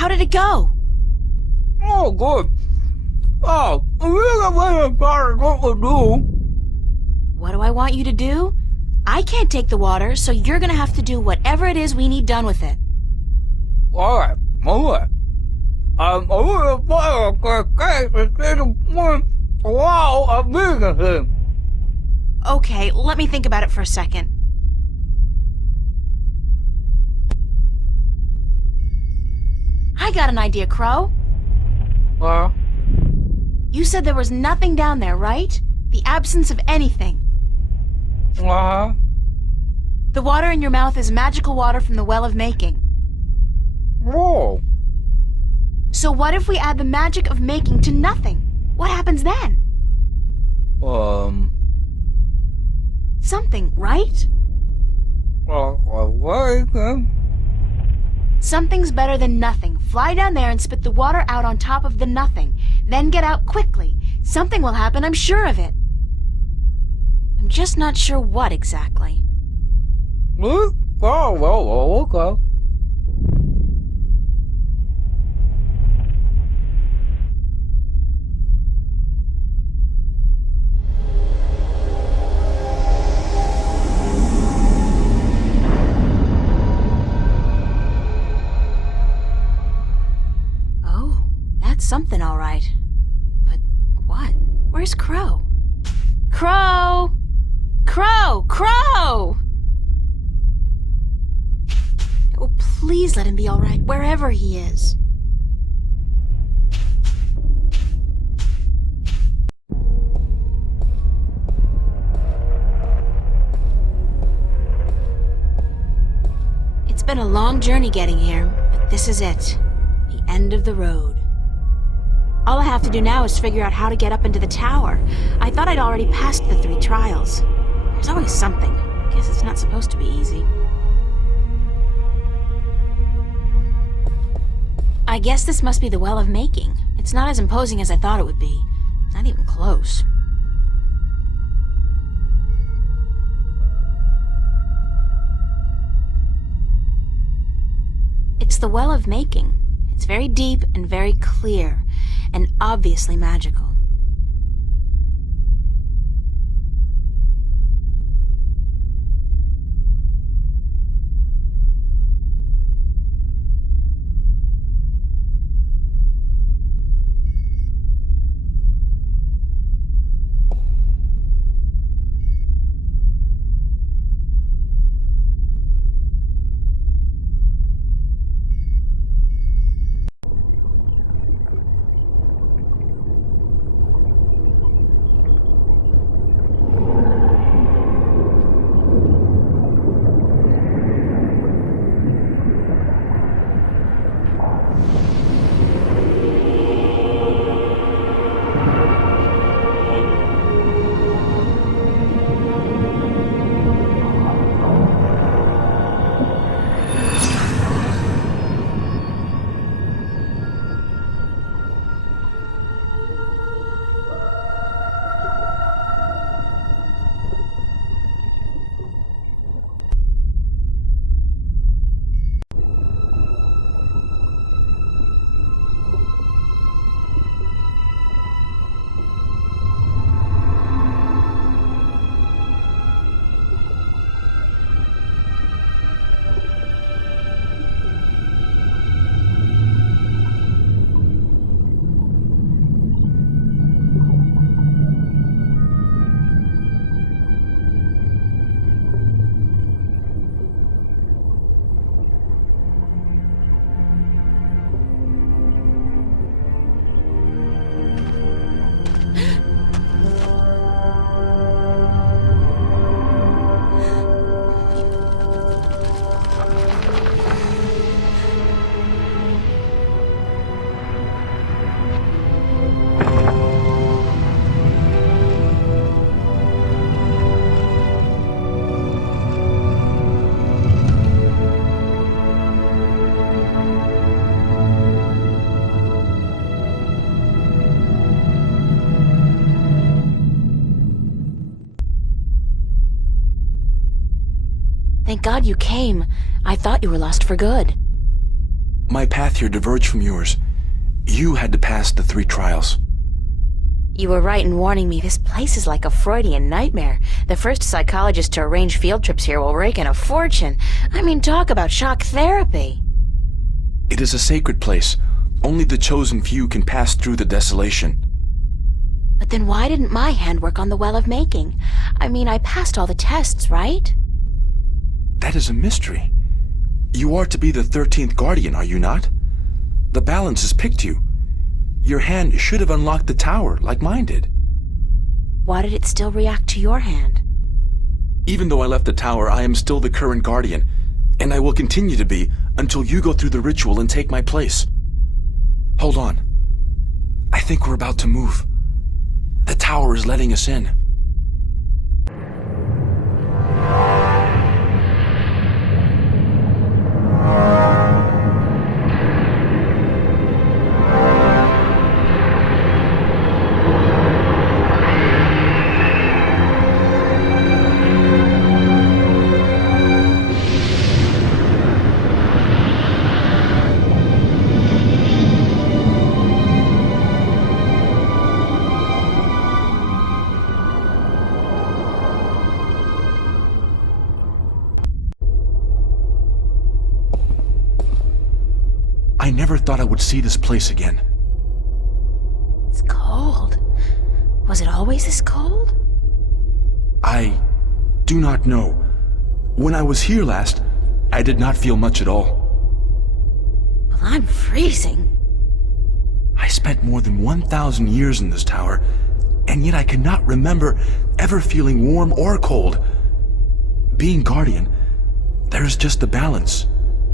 How did it go? Oh, good. Oh, really what to do. What do I want you to do? I can't take the water, so you're gonna have to do whatever it is we need done with it. Alright, alright. I'm a little wow, I'm bigger. Okay, let me think about it for a second. I got an idea, Crow. You said there was nothing down there, right? The absence of anything. The water in your mouth is magical water from the Well of Making. Whoa. So what if we add the magic of making to nothing? What happens then? Something, right? Something's better than nothing. Fly down there and spit the water out on top of the nothing. Then get out quickly. Something will happen, I'm sure of it. I'm just not sure what exactly. Oh, well, okay. Oh, that's something all right. But what? Where's Crow? Crow! Crow! Crow! Oh, please let him be all right, wherever he is. It's been a long journey getting here, but this is it. The end of the road. All I have to do now is figure out how to get up into the tower. I thought I'd already passed the 3 trials. There's always something. I guess it's not supposed to be easy. I guess this must be the Well of Making. It's not as imposing as I thought it would be. Not even close. It's the Well of Making. It's very deep and very clear, and obviously magical. Thank God you came. I thought you were lost for good. My path here diverged from yours. You had to pass the 3 trials. You were right in warning me. This place is like a Freudian nightmare. The first psychologist to arrange field trips here will rake in a fortune. I mean, talk about shock therapy. It is a sacred place. Only the chosen few can pass through the desolation. But then why didn't my hand work on the Well of Making? I mean, I passed all the tests, right? That is a mystery. You are to be the 13th Guardian, are you not? The balance has picked you. Your hand should have unlocked the tower, like mine did. Why did it still react to your hand? Even though I left the tower, I am still the current Guardian, and I will continue to be until you go through the ritual and take my place. Hold on. I think we're about to move. The tower is letting us in. I never thought I would see this place again. It's cold. Was it always this cold? I do not know. When I was here last, I did not feel much at all. Well, I'm freezing. I spent more than 1,000 years in this tower, and yet I cannot remember ever feeling warm or cold. Being Guardian, there is just the balance,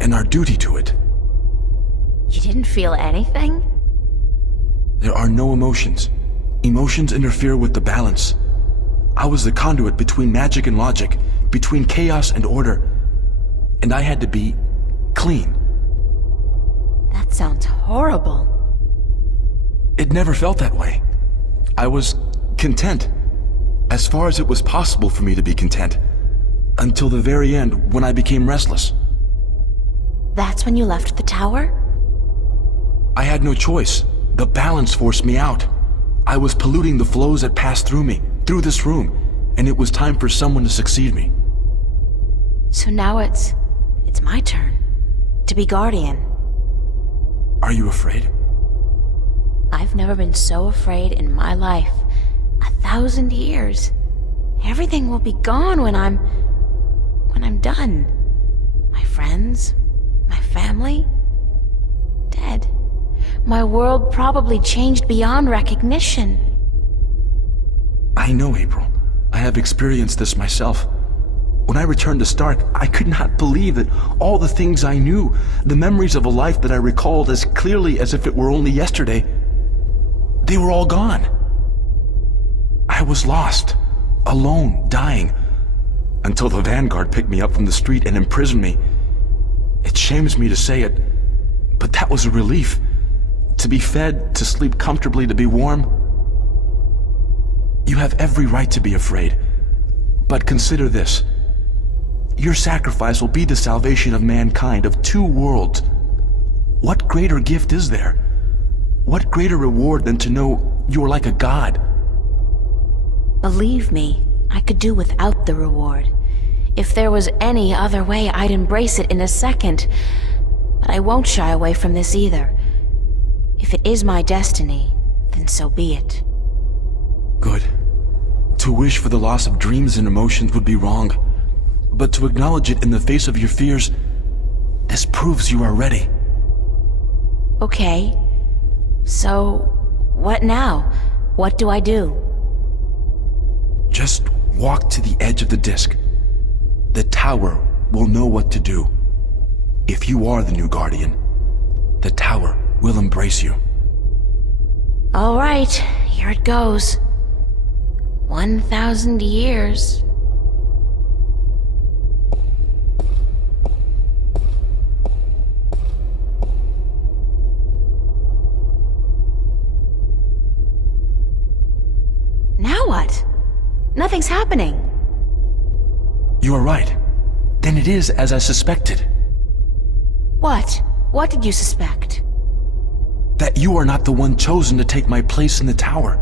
and our duty to it. You didn't feel anything? There are no emotions. Emotions interfere with the balance. I was the conduit between magic and logic, between chaos and order, and I had to be clean. That sounds horrible. It never felt that way. I was content, as far as it was possible for me to be content, until the very end when I became restless. That's when you left the tower? I had no choice. The balance forced me out. I was polluting the flows that passed through me, through this room, and it was time for someone to succeed me. So now it's my turn to be Guardian. Are you afraid? I've never been so afraid in my life. 1,000 years. Everything will be gone when I'm done. My friends, my family, dead. My world probably changed beyond recognition. I know, April. I have experienced this myself. When I returned to Stark, I could not believe that all the things I knew, the memories of a life that I recalled as clearly as if it were only yesterday, they were all gone. I was lost, alone, dying, until the Vanguard picked me up from the street and imprisoned me. It shames me to say it, but that was a relief. To be fed, to sleep comfortably, to be warm. You have every right to be afraid, but consider this. Your sacrifice will be the salvation of mankind, of 2 worlds. What greater gift is there? What greater reward than to know you are like a god? Believe me, I could do without the reward. If there was any other way, I'd embrace it in a second. But I won't shy away from this either. If it is my destiny, then so be it. Good. To wish for the loss of dreams and emotions would be wrong. But to acknowledge it in the face of your fears, this proves you are ready. Okay. So, what now? What do I do? Just walk to the edge of the disc. The tower will know what to do. If you are the new Guardian, the tower will embrace you. All right, here it goes. 1,000 years. Now what? Nothing's happening. You are right. Then it is as I suspected. What? What did you suspect? That you are not the one chosen to take my place in the tower.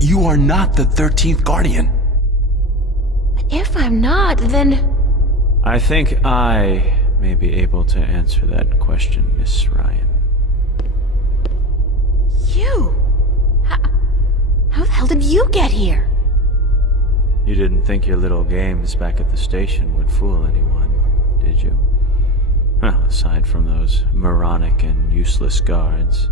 You are not the 13th Guardian. But if I'm not, then... I think I may be able to answer that question, Miss Ryan. You? How the hell did you get here? You didn't think your little games back at the station would fool anyone, did you? Well, aside from those moronic and useless guards.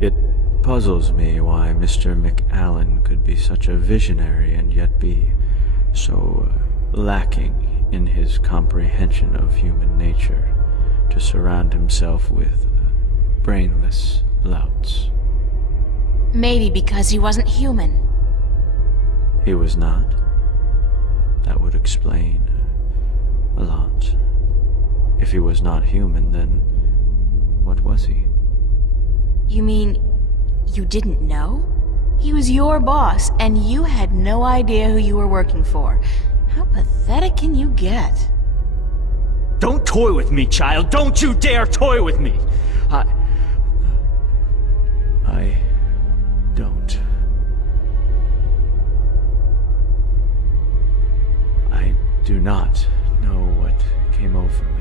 It puzzles me why Mr. McAllen could be such a visionary and yet be so lacking in his comprehension of human nature to surround himself with brainless louts. Maybe because he wasn't human. He was not. That would explain a lot. If he was not human, then what was he? You mean you didn't know? He was your boss, and you had no idea who you were working for. How pathetic can you get? Don't toy with me, child! Don't you dare toy with me! I don't. I do not know what came over me.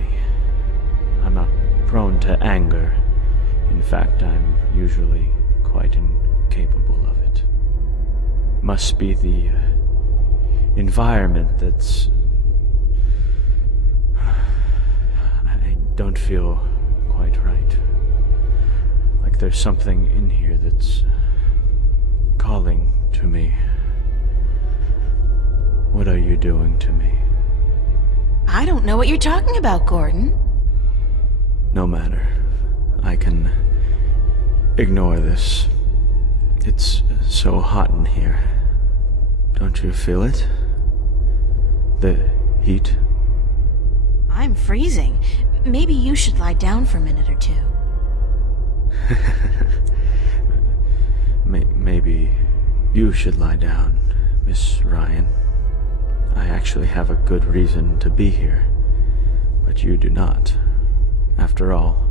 I'm not prone to anger. In fact, I'm usually quite incapable of it. Must be the environment that's... I don't feel quite right. Like there's something in here that's calling to me. What are you doing to me? I don't know what you're talking about, Gordon. No matter. I can ignore this. It's so hot in here. Don't you feel it? The heat? I'm freezing. Maybe you should lie down for a minute or two. Maybe you should lie down, Miss Ryan. I actually have a good reason to be here, but you do not. After all,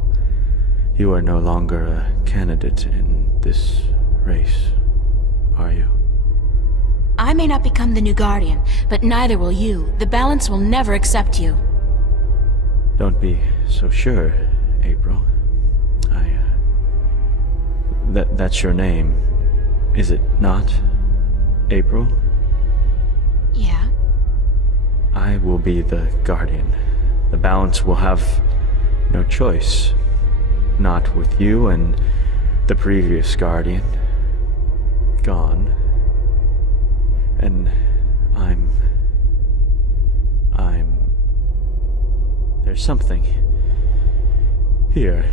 you are no longer a candidate in this race, are you? I may not become the new Guardian, but neither will you. The Balance will never accept you. Don't be so sure, April. That's your name, is it not, April? Yeah? I will be the Guardian. The Balance will have no choice. Not with you and the previous Guardian gone. And I'm... There's something here,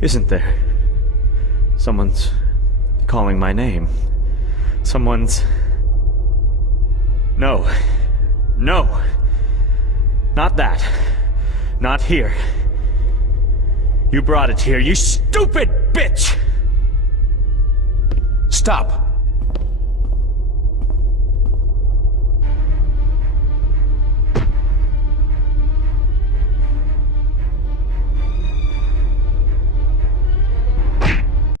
isn't there? Someone's calling my name. Someone's... No. No. Not that. Not here. You brought it here, you stupid bitch! Stop!